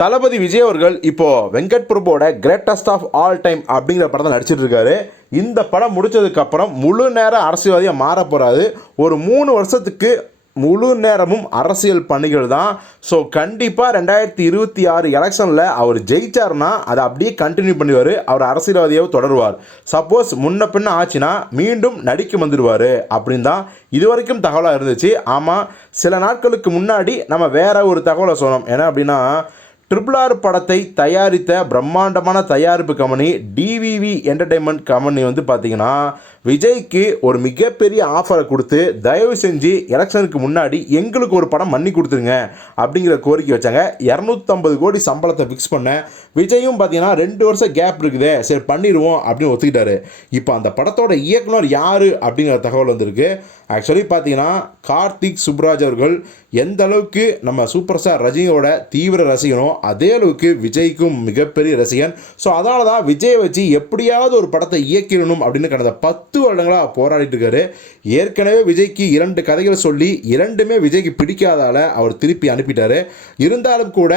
தளபதி விஜய் அவர்கள் இப்போ வெங்கட் பிரபுவோட கிரேட்டஸ்ட் ஆஃப் ஆல் டைம் அப்படிங்கிற படத்தில் நடிச்சிட்டு இருக்காரு. இந்த படம் முடித்ததுக்கப்புறம் முழு நேர அரசியல்வாதியாக மாற போகிறாரு ஒரு மூணு வருஷத்துக்கு முழு நேரமும் அரசியல் பணிகள் தான். ஸோ கண்டிப்பாக ரெண்டாயிரத்தி இருபத்தி ஆறு எலெக்ஷனில் அவர் ஜெயிச்சார்னா அதை அப்படியே கண்டினியூ பண்ணுவார். அவர் அரசியல்வாதியாக தொடருவார். சப்போஸ் முன்ன பின்ன ஆச்சுன்னா மீண்டும் நடிக்க வந்துடுவார் அப்படின்னு தான் இது வரைக்கும் தகவலாக இருந்துச்சு. ஆமாம் சில நாட்களுக்கு முன்னாடி நம்ம வேற ஒரு தகவலை சொன்னோம் ஏன்னா அப்படின்னா ட்ரிபிள் ஆர் படத்தை தயாரித்த பிரம்மாண்டமான தயாரிப்பு கம்பெனி டிவிவி என்டர்டைன்மெண்ட் கம்பெனி வந்து பார்த்தீங்கன்னா விஜய்க்கு ஒரு மிகப்பெரிய ஆஃபரை கொடுத்து தயவு செஞ்சு எலெக்ஷனுக்கு முன்னாடி எங்களுக்கு ஒரு படம் பண்ணி கொடுத்துருங்க அப்படிங்கிற கோரிக்கை வச்சாங்க. இரநூத்தம்பது கோடி சம்பளத்தை ஃபிக்ஸ் பண்ண விஜயும் பார்த்தீங்கன்னா ரெண்டு வருஷம் கேப் இருக்குதே சரி பண்ணிடுவோம் அப்படின்னு ஒத்துக்கிட்டாரு. இப்போ அந்த படத்தோட இயக்குனர் யார் அப்படிங்கிற தகவல் வந்திருக்கு. ஆக்சுவலி பார்த்தீங்கன்னா கார்த்திக் சுப்ராஜ் அவர்கள் எந்த அளவுக்கு நம்ம சூப்பர் ஸ்டார் ரஜினியோட தீவிர ரசிகனோ அதே அளவுக்கு விஜய்க்கும் மிகப்பெரிய ரசிகன். ஸோ அதனால தான் விஜயை வச்சு எப்படியாவது ஒரு படத்தை இயக்கிடணும் அப்படின்னு கடந்த பத்து வருடங்களாக போராடிட்டு இருக்காரு. ஏற்கனவே விஜய்க்கு இரண்டு கதைகள் சொல்லி இரண்டுமே விஜய்க்கு பிடிக்காதால அவர் திருப்பி அனுப்பிட்டாரு. இருந்தாலும் கூட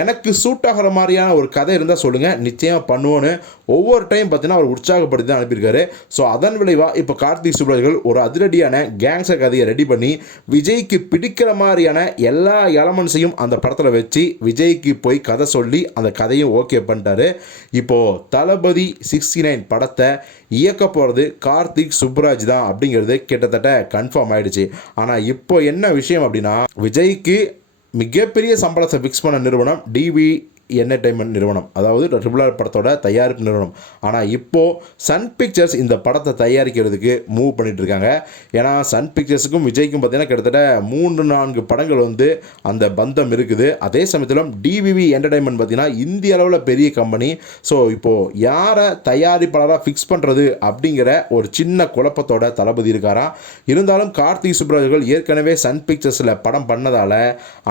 எனக்கு சூட் ஆகிற மாதிரியான ஒரு கதை இருந்தால் சொல்லுங்கள் நிச்சயம் பண்ணுவோன்னு ஒவ்வொரு டைம் பார்த்தீங்கன்னா அவர் உற்சாகப்படுத்தி தான் அனுப்பியிருக்காரு. ஸோ அதன் விளைவாக இப்போ கார்த்திக் சுப்ராஜர்கள் ஒரு அதிரடியான கேங்ஸர் கதையை ரெடி பண்ணி விஜய்க்கு பிடிக்கிற மாதிரியான எல்லா எலமெண்ட்ஸையும் அந்த படத்தில் வச்சு விஜய்க்கு போய் கதை சொல்லி அந்த கதையும் ஓகே பண்ணிட்டாரு. இப்போது தளபதி சிக்ஸ் சிக்ஸ்டி நைன் படத்தை இயக்க போகிறது கார்த்திக் சுப்ராஜ் தான் அப்படிங்கிறது கிட்டத்தட்ட கன்ஃபார்ம் ஆயிடுச்சு. ஆனால் இப்போ என்ன விஷயம் அப்படின்னா விஜய்க்கு மிகப்பெரிய சம்பளத்தை ஃபிக்ஸ் பண்ண நிறுவனம் டிவி என்டர்டைன்மெண்ட் நிறுவனம். அதாவது ட்ரிபிள் ஆர் படத்தோட தயாரிப்பு நிறுவனம். ஆனால் இப்போது சன் பிக்சர்ஸ் இந்த படத்தை தயாரிக்கிறதுக்கு மூவ் பண்ணிகிட்ருக்காங்க இருக்காங்க ஏன்னா சன் பிக்சர்ஸுக்கும் விஜய்க்கும் பார்த்திங்கன்னா கிட்டத்தட்ட மூன்று நான்கு படங்கள் வந்து அந்த பந்தம் இருக்குது. அதே சமயத்தில் டிவிவி என்டர்டைன்மெண்ட் பார்த்திங்கன்னா இந்திய அளவில் பெரிய கம்பெனி ஸோ இப்போது யாரை தயாரிப்பாளராக ஃபிக்ஸ் பண்ணுறது அப்படிங்கிற ஒரு சின்ன குழப்பத்தோட தளபதி இருக்காராம் இருந்தாலும் கார்த்திக் சுப்ராஜ்கள் ஏற்கனவே சன் பிக்சர்ஸில் படம் பண்ணதால்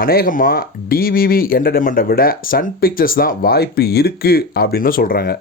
அநேகமாக டிவிவி என்டர்டைன்மெண்ட்டை விட சன் பிக்சர்ஸ் தான் வாய்ப்பு இருக்குது அப்படின்னு சொல்கிறாங்க